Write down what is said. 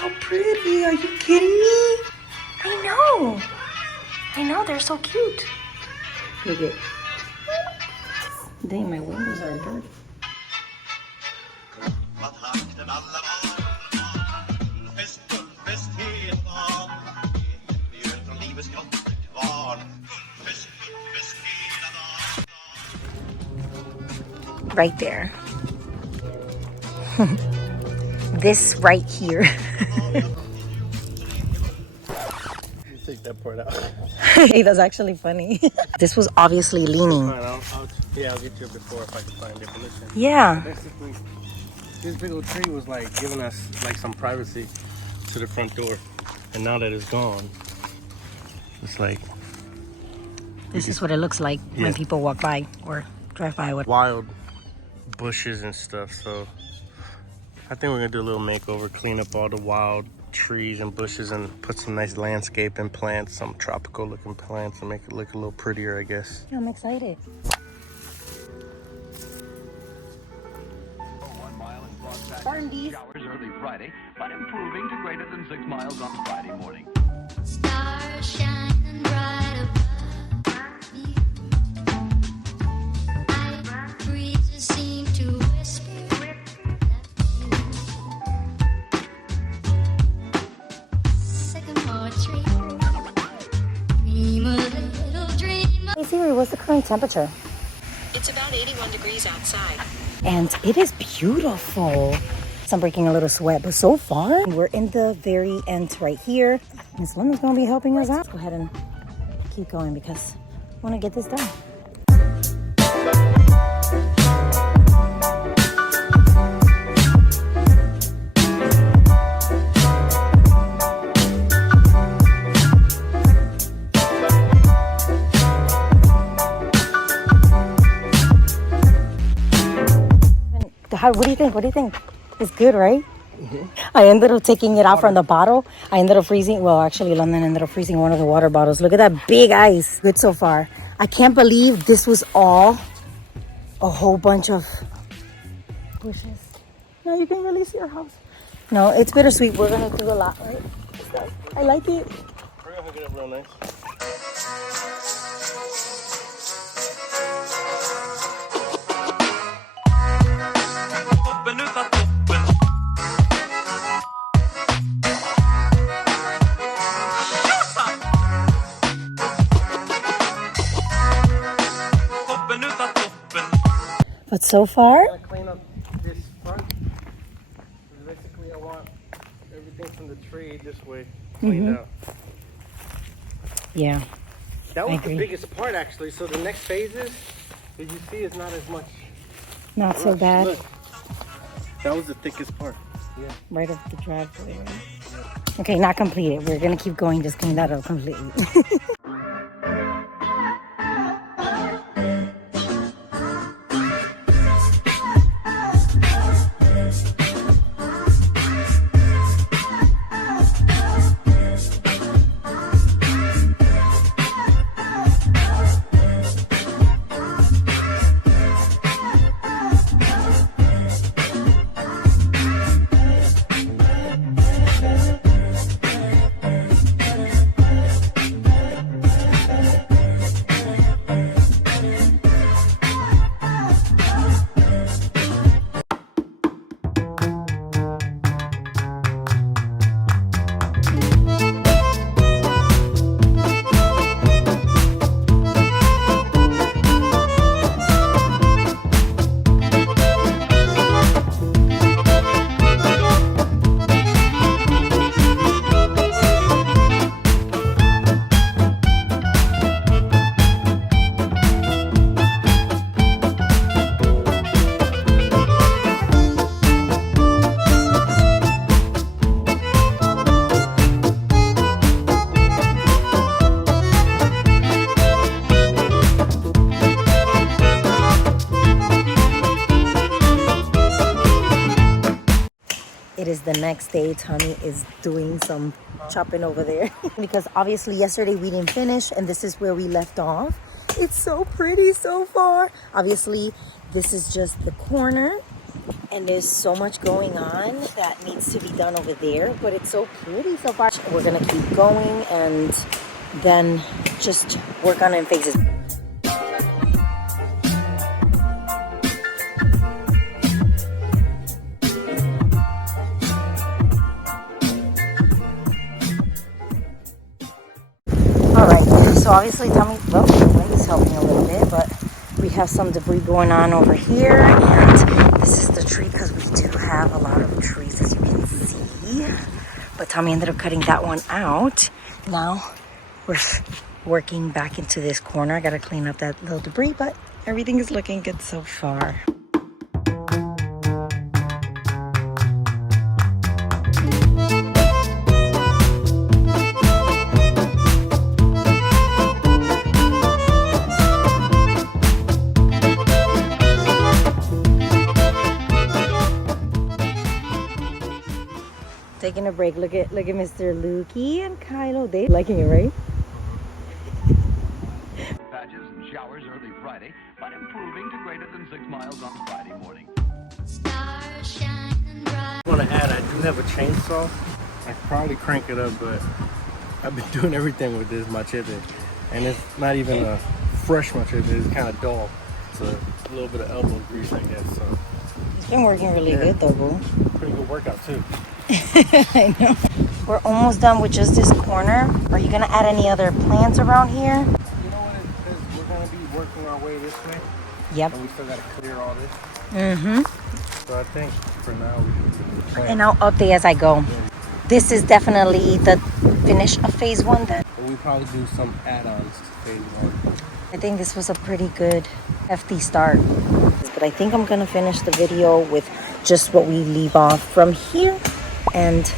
how pretty. Are you kidding me? I know, they're so cute. Look at, dang, my windows are dirty. Right there. This right here. Take that part out. Hey, that's actually funny. This was obviously leaning. I'll get you before if I can find it. But listen, Yeah. basically, this big old tree was like giving us like some privacy to the front door, and now that it's gone, it's like This is what it looks like when people walk by or drive by. Wild bushes and stuff. So I think we're gonna do a little makeover, clean up all the wild trees and bushes and put some nice landscaping plants, some tropical looking plants, and make it look a little prettier, I guess. Yeah, I'm excited. 1 mile in Florida. Showers early Friday, but improving to greater than 6 miles on Friday morning. Stars shining bright above me. Night breezes seem to whisper that sycamore tree. Dream a little dream. Hey Siri, what's the current temperature? It's about 81 degrees outside. And it is beautiful. So I'm breaking a little sweat, but so far we're in the very end right here. Miss Linda's gonna be helping us out. Let's go ahead and keep going because I want to get this done. What do you think? What do you think? It's good, right? Mm-hmm. I ended up taking it out from the bottle. I ended up freezing. Well, actually, London ended up freezing one of the water bottles. Look at that big ice. Good so far. I can't believe this was all a whole bunch of bushes. Now you can really see our house. No, it's bittersweet. We're going to do a lot, right? I like it. We're going to hook it up real nice. But so far, I gotta clean up this front. Basically, I want everything from the tree this way cleaned out. yeah. That was the biggest part, actually. So the next phases, as you see, is not as much. Not so bad. Look. That was the thickest part. Yeah. Right up the driveway. Right? Okay, not completed. We're gonna keep going. Just clean that up completely. It is the next day. Tommy is doing some chopping over there because obviously yesterday we didn't finish and this is where we left off. It's so pretty so far. Obviously this is just the corner And there's so much going on that needs to be done over there, but it's so pretty so far. We're gonna keep going and then just work on it in phases. All right, so obviously Tommy, well, the wind is helping a little bit, but we have some debris going on over here, and this is the tree because we do have a lot of trees, as you can see. But Tommy ended up cutting that one out. Now we're working back into this corner. I gotta clean up that little debris, but everything is looking good so far. Taking a break. Look at Mr. Lukey and Kylo. They liking it, right? Patches and showers early Friday, but improving to greater than 6 miles on Friday morning. Stars shining bright. I want to add, I do have a chainsaw. I could probably crank it up, but I've been doing everything with this machete, and it's not even a fresh machete. It's kind of dull. It's a little bit of elbow grease, I guess. So It's been working really good though, boo. pretty good workout too. I know. We're almost done with just this corner. Are you gonna add any other plants around here? You know what it is? We're gonna be working our way this way, Yep. and we still gotta clear all this. Mm-hmm. So I think for now we can plant. And I'll update as I go. This is definitely the finish of phase 1 then. But we probably do some add-ons to phase 1. I think this was a pretty good hefty start. But I think I'm gonna finish the video with just what we leave off from here and